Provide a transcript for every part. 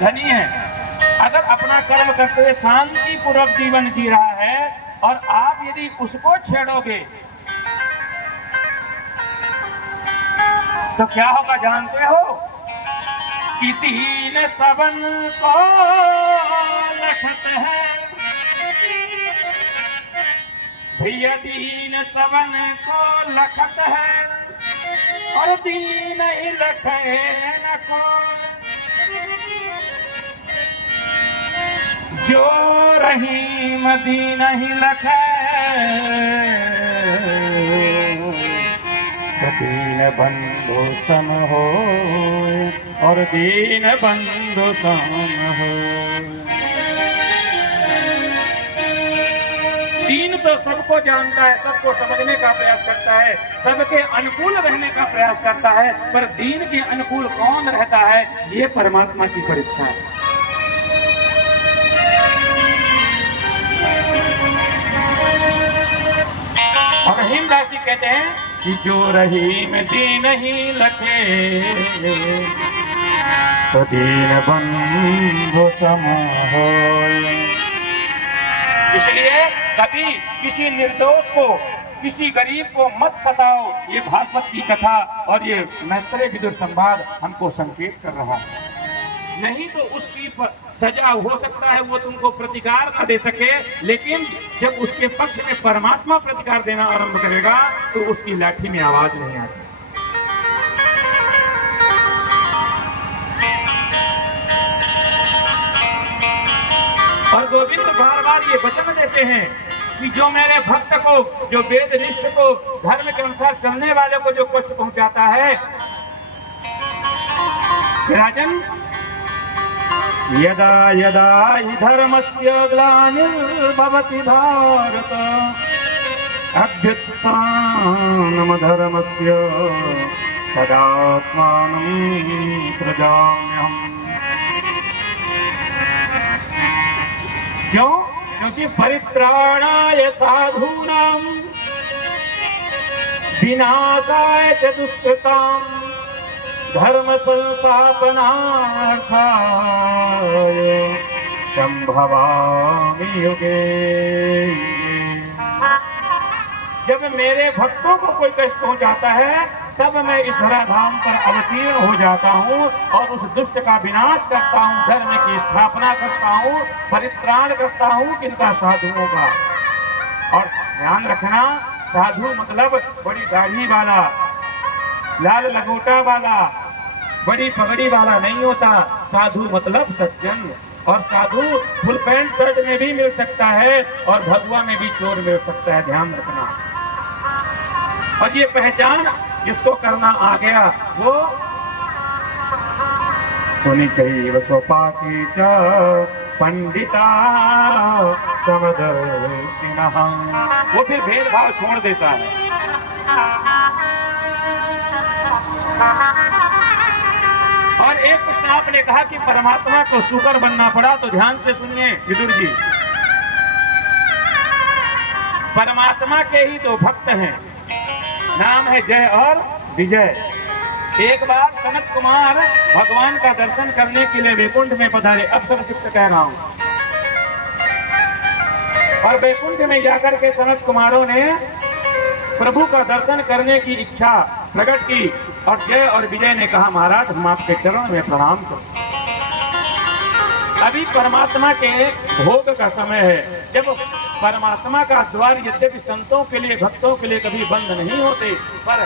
धनी है, अगर अपना कर्म करते हुए शांति पूर्वक जीवन जी रहा है और आप यदि उसको छेड़ोगे तो क्या होगा जानते हो कि दीन सबन को लखत है, भैया दीन सबन को लखत है और दीन ही लखे न को, जो रहीम दीन ही लखे तो दीन बंधु सम हो और दीन बंधु सम हो। दीन तो सबको जानता है, सबको समझने का प्रयास करता है, सबके अनुकूल रहने का प्रयास करता है, पर दीन के अनुकूल कौन रहता है ये परमात्मा की परीक्षा है। और रहीमदास जी कहते हैं कि जो रहीम दीन ही लखे तो दीन बंधु सम होय। इसलिए कभी किसी निर्दोष को, किसी गरीब को मत सताओ, ये भागवत की कथा और ये मैत्रेय विदुर संवाद हमको संकेत कर रहा है। नहीं तो उसकी सजा हो सकता है वो तुमको प्रतिकार न दे सके, लेकिन जब उसके पक्ष में परमात्मा प्रतिकार देना आरंभ करेगा तो उसकी लाठी में आवाज नहीं आती। और गोविंद बार बार ये वचन देते हैं कि जो मेरे भक्त को, जो वेदनिष्ठ को, धर्म के अनुसार चलने वाले को जो कष्ट पहुंचाता है, राजन यदा यदा हि धर्मस्य ग्लानिर्भवति भारत अभ्युत्थानम धर्मस्य तदात्मानं सृजाम्यहम्। क्यों? क्योंकि परित्राणाय साधूनां विनाशाय च दुष्कृतां धर्म संस्थापनार्थाय संभवामि युगे। जब मेरे भक्तों को कोई कष्ट पहुंचाता है तब मैं इस धराधाम पर अवतीर्ण हो जाता हूँ और उस दुष्ट का विनाश करता हूँ, धर्म की स्थापना करता हूँ, परित्राण करता हूँ किनका? साधुओं का। और ध्यान रखना, साधु मतलब बड़ी दाढ़ी वाला, लाल लंगोटा वाला, बड़ी पगड़ी वाला नहीं होता। साधु मतलब सज्जन। और साधु फुल पैंट शर्ट में भी मिल सकता है और भगवा में भी चोर मिल सकता है, ध्यान रखना। और ये पहचान जिसको करना आ गया वो सुनी चाहिए स्वपाकी च पंडिता समदर्शिनः, वो फिर भेदभाव छोड़ देता है। और एक प्रश्न आपने कहा कि परमात्मा को शुकर बनना पड़ा, तो ध्यान से सुनिए विदुर जी, परमात्मा के ही दो भक्त हैं, नाम है जय और विजय। एक बार सनत कुमार भगवान का दर्शन करने के लिए वैकुंठ में पधारे, अब संक्षिप्त कह रहा हूं। और वैकुंठ में जाकर के सनत कुमारों ने प्रभु का दर्शन करने की इच्छा प्रकट की और जय और विजय ने कहा महाराज हम आपके चरण में प्रणाम करते। अभी परमात्मा के भोग का समय है, जब परमात्मा का द्वार यद्यपि संतों के लिए, भक्तों के लिए कभी बंद नहीं होते, पर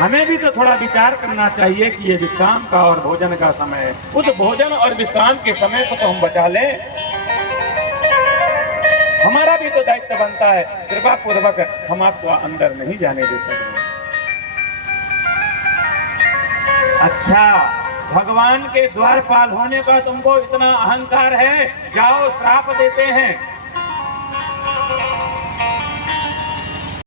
हमें भी तो थोड़ा विचार करना चाहिए कि ये विश्राम का और भोजन का समय है। उस भोजन और विश्राम के समय को तो हम बचा लें, हमारा भी तो दायित्व बनता है। कृपा पूर्वक हम आपको अंदर नहीं जाने दे सकते। अच्छा, भगवान के द्वारपाल होने का तुमको इतना अहंकार है, जाओ श्राप देते हैं।